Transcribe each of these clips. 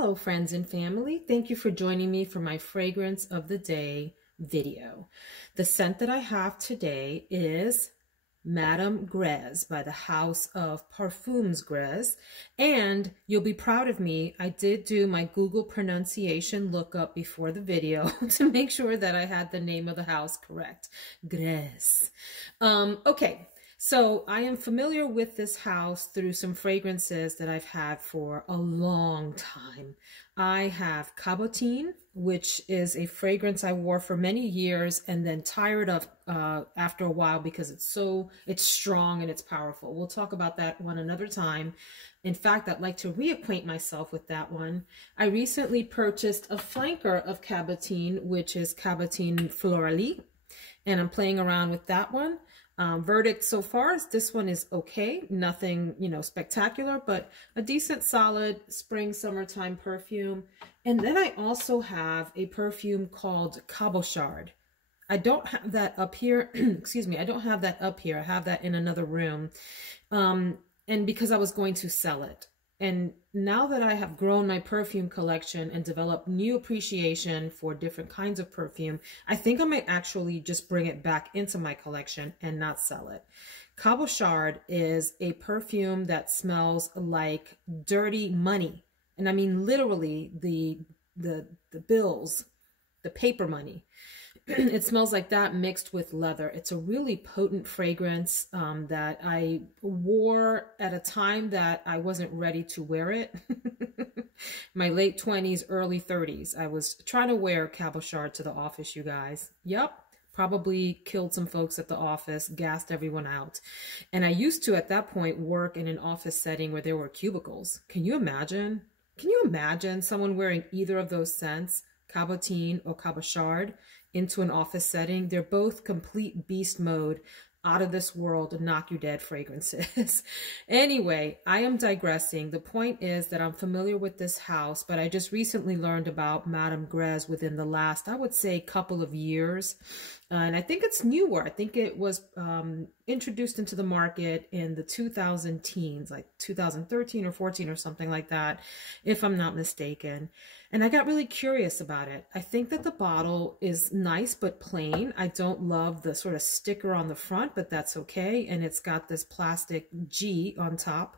Hello, friends and family. Thank you for joining me for my Fragrance of the Day video. The scent that I have today is Madame Gres by the House of Parfums Gres. And you'll be proud of me. I did do my Google pronunciation lookup before the video to make sure that I had the name of the house correct. Gres. Okay. So I am familiar with this house through some fragrances that I've had for a long time. I have Cabotine, which is a fragrance I wore for many years and then tired of after a while because it's strong and it's powerful. We'll talk about that one another time. In fact, I'd like to reacquaint myself with that one. I recently purchased a flanker of Cabotine, which is Cabotine Florally, and I'm playing around with that one. Verdict so far is this one is okay. Nothing, spectacular, but a decent, solid spring, summertime perfume. And then I also have a perfume called Cabochard. I don't have that up here. Excuse me. I don't have that up here. I have that in another room. And because I was going to sell it. And now that I have grown my perfume collection and developed new appreciation for different kinds of perfume, I think I might actually just bring it back into my collection and not sell it. Cabochard is a perfume that smells like dirty money. And I mean literally the bills, the paper money. It smells like that mixed with leather. It's a really potent fragrance that I wore at a time that I wasn't ready to wear it. My late 20s, early 30s. I was trying to wear Cabochard to the office, you guys. Yep. Probably killed some folks at the office, gassed everyone out. And I used to, at that point, work in an office setting where there were cubicles. Can you imagine? Can you imagine someone wearing either of those scents, Cabotine or Cabochard, into an office setting? They're both complete beast mode, out of this world, knock you dead fragrances. Anyway, I am digressing. The point is that I'm familiar with this house, but I just recently learned about Madame Gres within the last, I would say, couple of years. And I think it's newer. I think it was introduced into the market in the 2000 teens, like 2013 or 14 or something like that, if I'm not mistaken. And I got really curious about it. I think that the bottle is nice but plain. I don't love the sort of sticker on the front, but that's okay. And it's got this plastic G on top.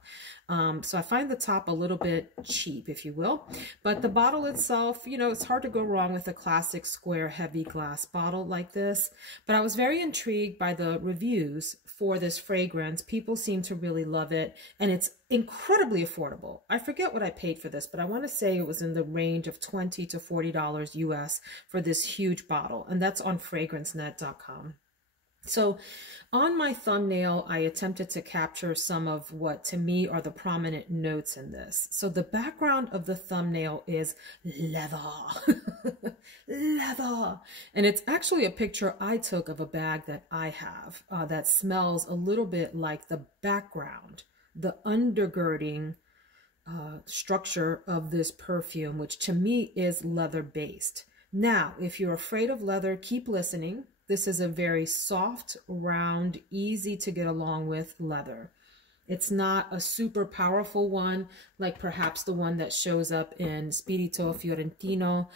So I find the top a little bit cheap, if you will. But the bottle itself, it's hard to go wrong with a classic square heavy glass bottle like this. But I was very intrigued by the reviews for this fragrance. People seem to really love it, and it's incredibly affordable. I forget what I paid for this, but I want to say it was in the range of $20 to $40 US for this huge bottle, and that's on fragrancenet.com. So on my thumbnail, I attempted to capture some of what to me are the prominent notes in this. So the background of the thumbnail is leather, leather. And it's actually a picture I took of a bag that I have that smells a little bit like the background, the undergirding structure of this perfume, which to me is leather based. Now, if you're afraid of leather, keep listening. This is a very soft, round, easy to get along with leather. It's not a super powerful one, like perhaps the one that shows up in Spirito Fiorentino,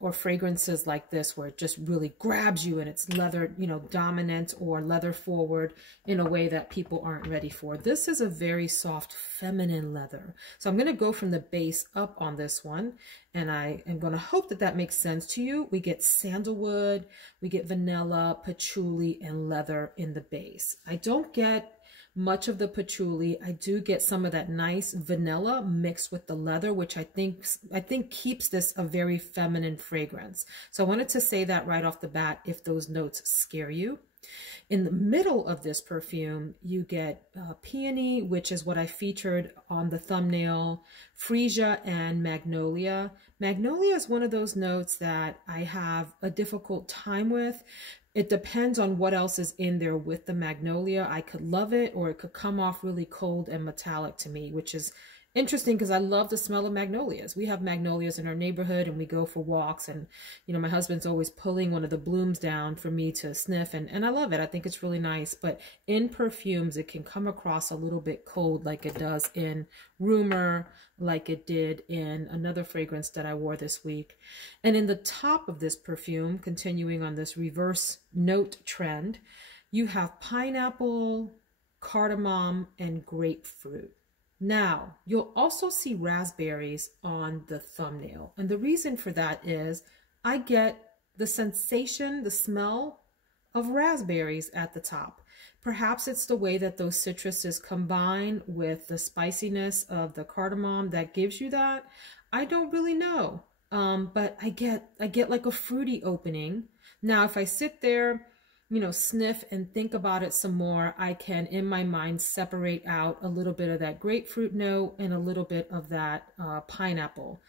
or fragrances like this where it just really grabs you and it's leather, dominant or leather forward in a way that people aren't ready for. This is a very soft, feminine leather. So I'm going to go from the base up on this one, and I am going to hope that that makes sense to you. We get sandalwood, we get vanilla, patchouli, and leather in the base. I don't get much of the patchouli. I do get some of that nice vanilla mixed with the leather, which I think keeps this a very feminine fragrance. So I wanted to say that right off the bat if those notes scare you. In the middle of this perfume, you get peony, which is what I featured on the thumbnail, freesia, and magnolia. Magnolia is one of those notes that I have a difficult time with. It depends on what else is in there with the magnolia. I could love it, or it could come off really cold and metallic to me, which is interesting because I love the smell of magnolias. We have magnolias in our neighborhood and we go for walks, and my husband's always pulling one of the blooms down for me to sniff, and I love it. I think it's really nice, but in perfumes it can come across a little bit cold, like it does in Rumor, like it did in another fragrance that I wore this week. And in the top of this perfume, continuing on this reverse note trend, you have pineapple, cardamom, and grapefruit. Now, you'll also see raspberries on the thumbnail. And the reason for that is I get the sensation, the smell of raspberries at the top. Perhaps it's the way that those citruses combine with the spiciness of the cardamom that gives you that. I don't really know. But I get like a fruity opening. Now, if I sit there, sniff and think about it some more, I can, in my mind, separate out a little bit of that grapefruit note and a little bit of that pineapple.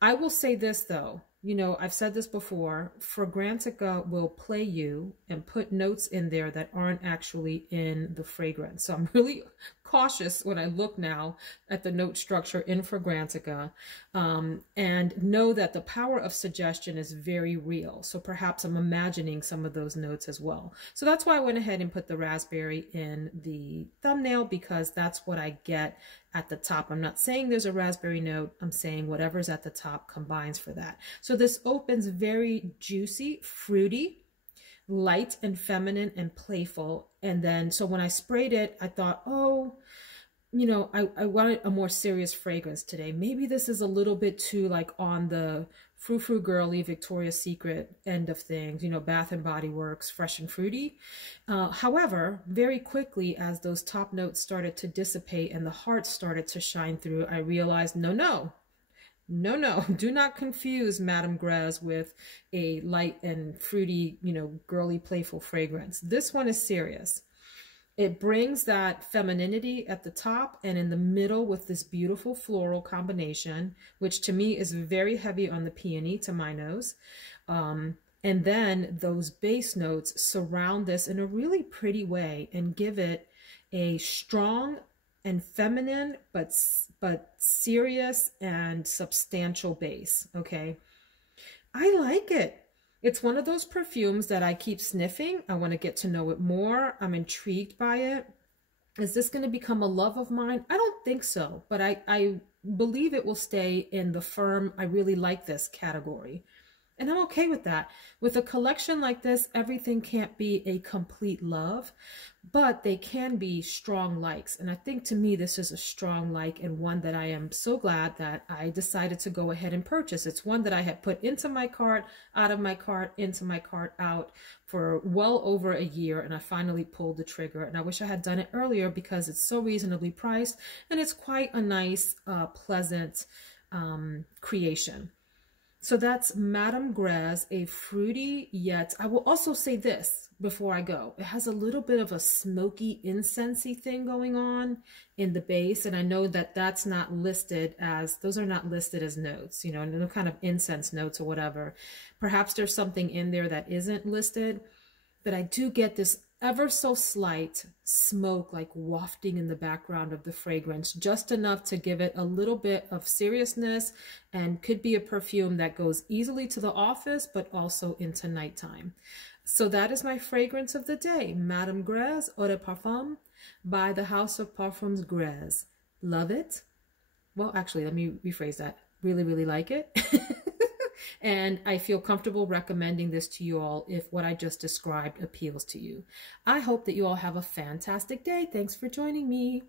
I will say this though, I've said this before, Fragrantica will play you and put notes in there that aren't actually in the fragrance. So I'm really cautious when I look now at the note structure in Fragrantica, and know that the power of suggestion is very real. So perhaps I'm imagining some of those notes as well. So that's why I went ahead and put the raspberry in the thumbnail, because that's what I get at the top. I'm not saying there's a raspberry note. I'm saying whatever's at the top combines for that. So this opens very juicy, fruity, light and feminine and playful. And then, so when I sprayed it, I thought, oh, I wanted a more serious fragrance today. Maybe this is a little bit too like on the frou-frou girly Victoria's Secret end of things, Bath and Body Works, fresh and fruity. However, very quickly as those top notes started to dissipate and the heart started to shine through, I realized, no, do not confuse Madame Gres with a light and fruity, girly, playful fragrance. This one is serious. It brings that femininity at the top and in the middle with this beautiful floral combination, which to me is very heavy on the peony to my nose. And then those base notes surround this in a really pretty way and give it a strong and feminine, but serious and substantial base, okay? I like it. It's one of those perfumes that I keep sniffing. I want to get to know it more. I'm intrigued by it. Is this going to become a love of mine? I don't think so, but I believe it will stay in the firm, I really like this category. And I'm okay with that. With a collection like this, everything can't be a complete love, but they can be strong likes. And I think to me, this is a strong like, and one that I am so glad that I decided to go ahead and purchase. It's one that I had put into my cart, out of my cart, into my cart, out for well over a year. And I finally pulled the trigger, and I wish I had done it earlier because it's so reasonably priced and it's quite a nice, pleasant creation. So that's Madame Gres, a fruity yet, I will also say this before I go. It has a little bit of a smoky, incensey thing going on in the base. And I know that that's not listed as, those are not listed as notes, no kind of incense notes or whatever. Perhaps there's something in there that isn't listed, but I do get this ever so slight smoke like wafting in the background of the fragrance, just enough to give it a little bit of seriousness, and could be a perfume that goes easily to the office but also into nighttime. So that is my fragrance of the day, Madame Gres Eau de Parfum by the House of Parfums Gres. Love it. Well, actually, let me rephrase that. Really, really like it. And I feel comfortable recommending this to you all if what I just described appeals to you. I hope that you all have a fantastic day. Thanks for joining me.